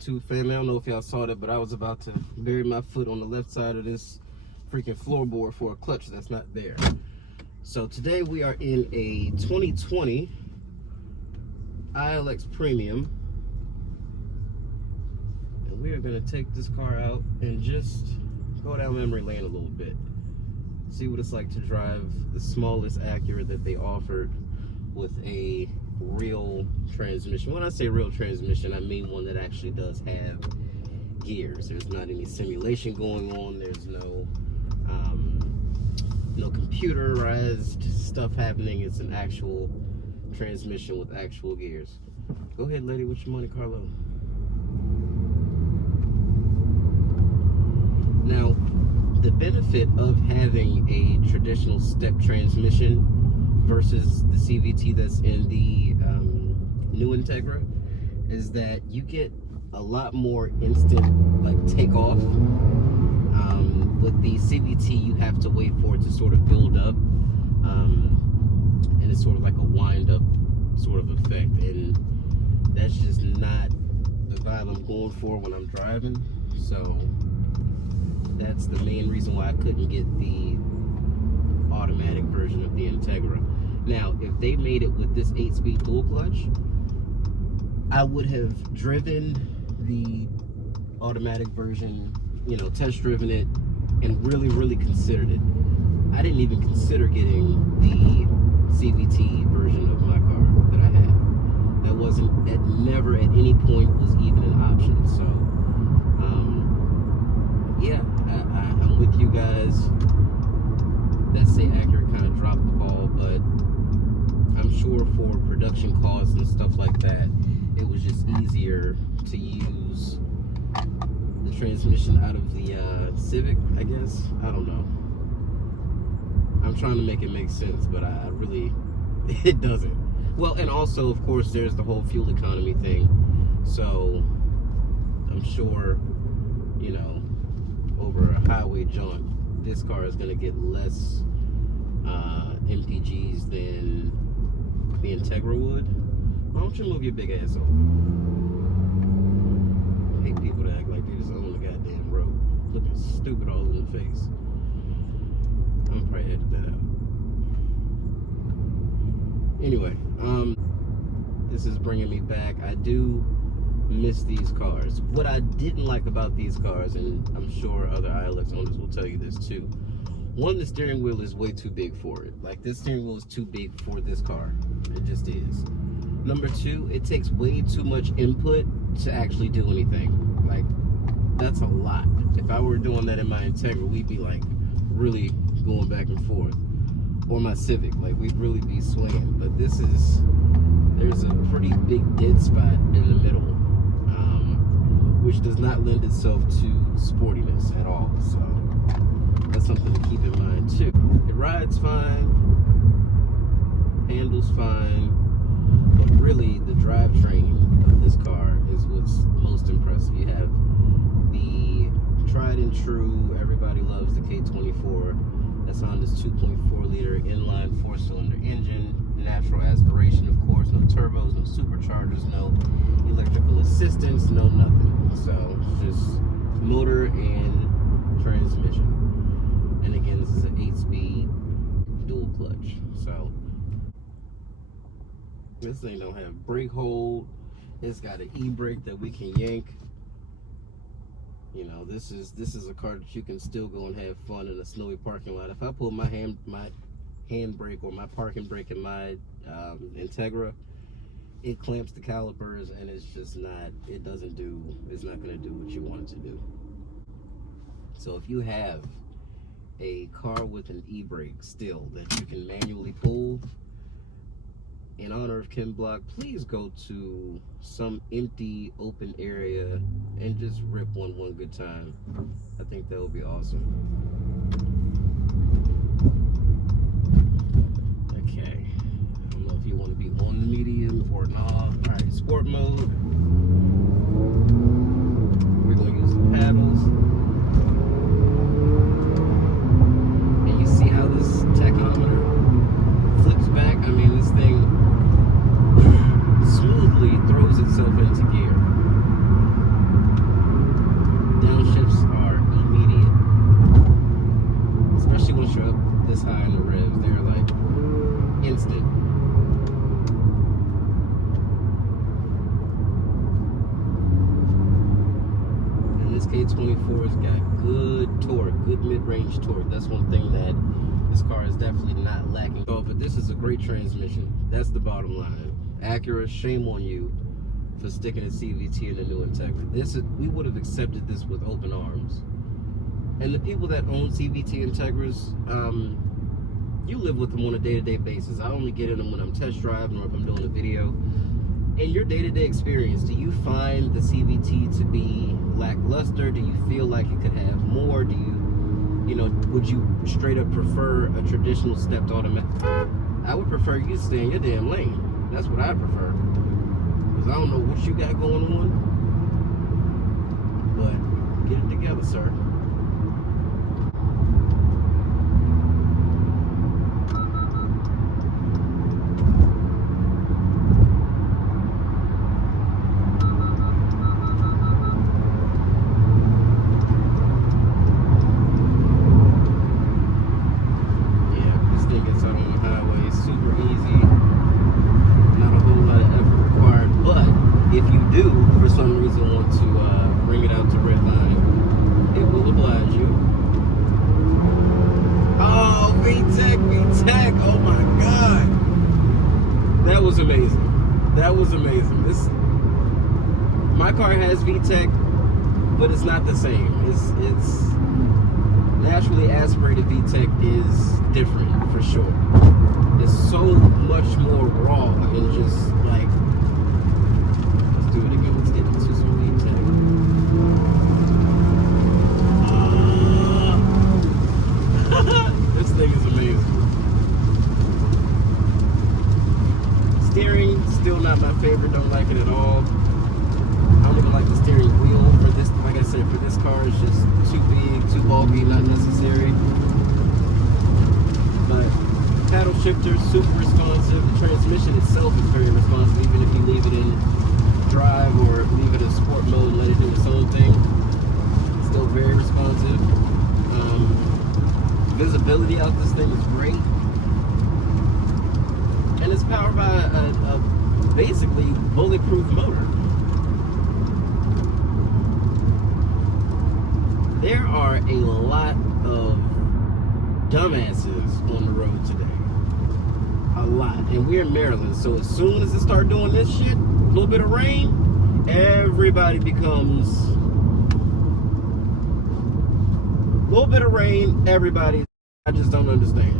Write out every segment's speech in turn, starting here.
YouTube family, I don't know if y'all saw that, but I was about to bury my foot on the left side of this freaking floorboard for a clutch that's not there. So today we are in a 2020 ILX Premium, and we are going to take this car out and just go down memory lane a little bit, see what it's like to drive the smallest Acura that they offered with a real transmission. When I say real transmission, I mean one that actually does have gears. There's not any simulation going on. There's no computerized stuff happening. It's an actual transmission with actual gears. Go ahead, lady, with your money, Carlo. Now, the benefit of having a traditional step transmission versus the CVT that's in the new Integra is that you get a lot more instant takeoff. With the CVT, you have to wait for it to sort of build up, and it's sort of like a wind-up sort of effect, and that's just not the vibe I'm going for when I'm driving. So that's the main reason why I couldn't get the automatic version of the Integra. Now, if they made it with this 8-speed dual clutch, I would have driven the automatic version, test driven it, and really considered it. I didn't even consider getting the CVT version of my car that I had. That wasn't, never at any point was even an option. So, yeah, I'm with you guys that say Acura kind of dropped the ball, but I'm sure for production costs and stuff like that, it was just easier to use the transmission out of the Civic, I guess. I don't know. I'm trying to make it make sense, but I really, it doesn't. Well, and also, of course, there's the whole fuel economy thing. So I'm sure, over a highway jaunt, this car is going to get less MPGs than the Integra would. Why don't you move your big ass over? I hate people that act like they just own the goddamn road, looking stupid all in the face. I'm probably edit that out. Anyway, this is bringing me back. I do miss these cars. What I didn't like about these cars, and I'm sure other ILX owners will tell you this too, one, the steering wheel is way too big for it. Like, this steering wheel is too big for this car. It just is. Number two, it takes way too much input to actually do anything. Like, that's a lot. If I were doing that in my Integra, we'd be like really going back and forth. Or my Civic, like we'd really be swinging. But this is, there's a pretty big dead spot in the middle, which does not lend itself to sportiness at all. So that's something to keep in mind too. It rides fine, handles fine, but really the drivetrain of this car is what's most impressive. You have the tried and true, everybody loves the K24. That's on this 2.4 liter inline 4-cylinder engine, natural aspiration, of course, no turbos, no superchargers, no electrical assistance, no nothing. So it's just motor and transmission. And again, this is an 8-speed dual clutch. So this thing don't have brake hold. It's got an e-brake that we can yank. This is a car that you can still go and have fun in a snowy parking lot. If I pull my hand brake or my parking brake in my Integra, it clamps the calipers, and it's just not. It's not going to do what you want it to do. So if you have a car with an e-brake still that you can manually pull, in honor of Ken Block, please go to some empty open area and just rip one good time. I think that would be awesome. Okay, I don't know if you want to be on the medium or not. All right, sport mode. We're going to use the paddles. And you see how this tachometer flips back? I mean, this thing smoothly throws itself into gear. This K24's got good torque, good mid-range torque. That's one thing that this car is definitely not lacking. Oh, but this is a great transmission. That's the bottom line. Acura, shame on you for sticking a CVT in the new Integra. We would have accepted this with open arms. And the people that own CVT Integras, you live with them on a day-to-day basis. I only get in them when I'm test driving or if I'm doing a video. In your day-to-day experience, do you find the CVT to be lackluster? Do you feel like it could have more? Do you know, would you straight up prefer a traditional stepped automatic? I would prefer you to stay in your damn lane. That's what I prefer. Because I don't know what you got going on. But get it together, sir. VTEC, oh my god, that was amazing. That was amazing. My car has VTEC, but it's not the same. It's naturally aspirated VTEC is different for sure. It's so much more raw and just like, let's do it again. Let's get into some VTEC. This thing is amazing. Steering, still not my favorite. Don't like it at all. I don't even like the steering wheel for this. Like I said, for this car, it's just too big, too bulky, not necessary. But paddle shifter, super responsive. The transmission itself is very responsive, even if you leave it in drive or leave it in sport mode and let it do its own thing. It's still very responsive. Visibility out this thing is great. And it's powered by a basically bulletproof motor. There are a lot of dumbasses on the road today. A lot. And we're in Maryland, so as soon as it start doing this shit, a little bit of rain, everybody becomes... A little bit of rain, everybody... I just don't understand.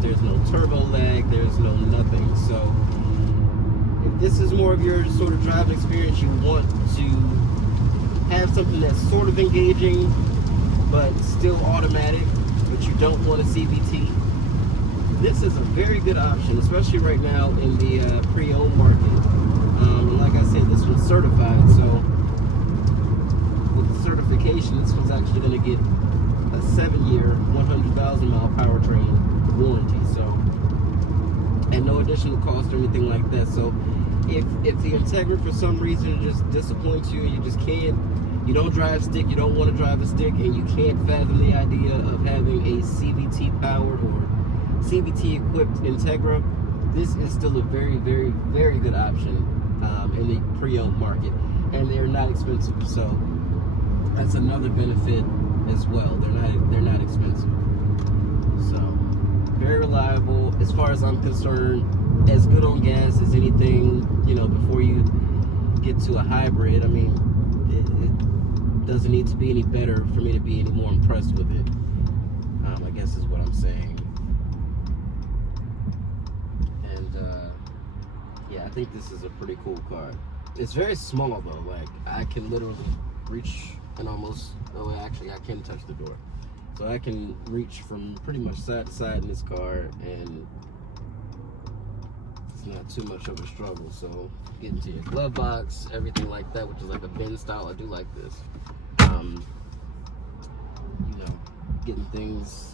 There's no turbo lag, there's no nothing. So if this is more of your sort of driving experience, you want to have something that's sort of engaging but still automatic, but you don't want a CVT, this is a very good option, especially right now in the pre-owned market. And like I said, this one's certified, so with the certification, this one's actually going to get a 7-year, 100,000 mile powertrain warranty, so, and no additional cost or anything like that. So if the Integra for some reason just disappoints you and you just can't, you don't drive stick, you don't want to drive a stick, and you can't fathom the idea of having a CVT powered or CVT equipped Integra, this is still a very, very, very good option. in the pre-owned market, and they're not expensive. So that's another benefit as well. They're not expensive. So very reliable as far as I'm concerned. As good on gas as anything, you know, before you get to a hybrid. I mean, it doesn't need to be any better for me to be any more impressed with it. I guess is what I'm saying. And yeah, I think this is a pretty cool car. It's very small though. Like, I can literally reach and almost, oh, actually I can touch the door. So I can reach from pretty much side to side in this car, and it's not too much of a struggle. So get into your glove box, everything like that, which is like a bin style. I do like this. You know, getting things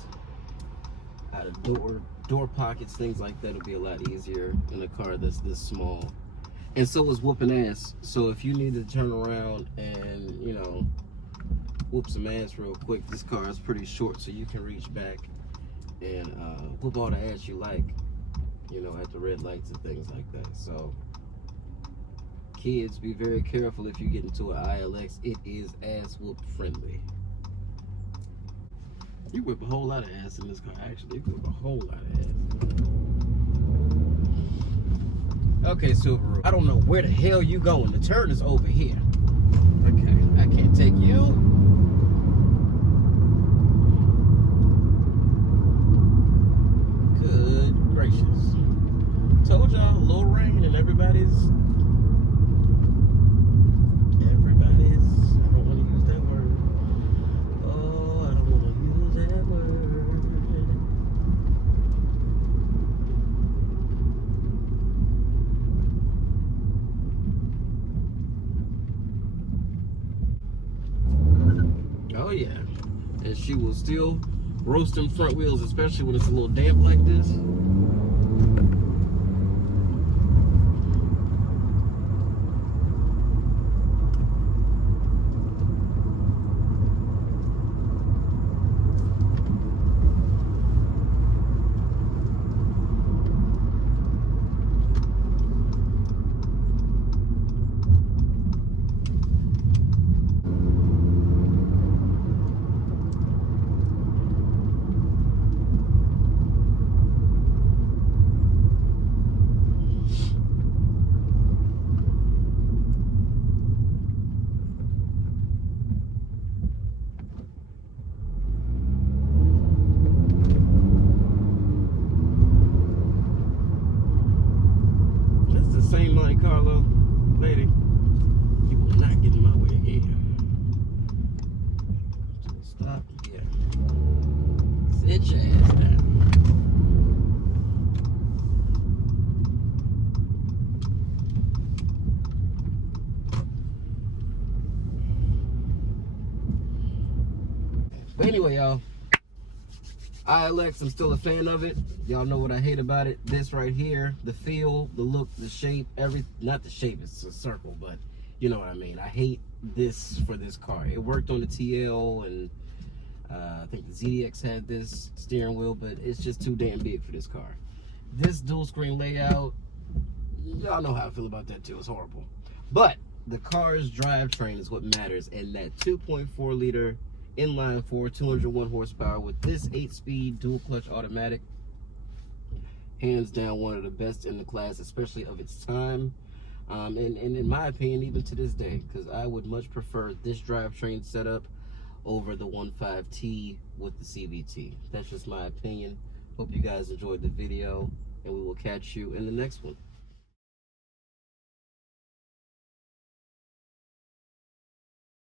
out of door pockets, things like that will be a lot easier in a car that's this small. And so is whooping ass. So if you need to turn around and, you know, whoop some ass real quick, this car is pretty short, so you can reach back and whoop all the ass you like, you know, at the red lights and things like that. So kids, be very careful if you get into an ILX. It is ass whoop friendly. You whip a whole lot of ass in this car, actually. You whip a whole lot of ass. Okay, Subaru, I don't know where the hell you going. The turn is over here. Okay, I can't take you. Good gracious. Told y'all, a little rain and everybody's, I don't want to use that word. Oh, I don't want to use that word. Oh yeah, and she will still roast them front wheels, especially when it's a little damp like this. Same Monte Carlo, lady. You will not get in my way here. Stop. Yeah. Sit your ass down. But anyway, y'all, ILX, I'm still a fan of it. Y'all know what I hate about it. This right here, the feel, the look, the shape, not the shape, it's a circle, but you know what I mean. I hate this for this car. It worked on the TL, and I think the ZDX had this steering wheel, but it's just too damn big for this car. This dual screen layout, y'all know how I feel about that too. It's horrible. But the car's drivetrain is what matters, and that 2.4 liter inline 4, 201 horsepower with this 8-speed dual clutch automatic, hands down one of the best in the class, especially of its time, and in my opinion, even to this day, because I would much prefer this drivetrain setup over the 1.5T with the CVT. That's just my opinion. Hope you guys enjoyed the video, and we will catch you in the next one.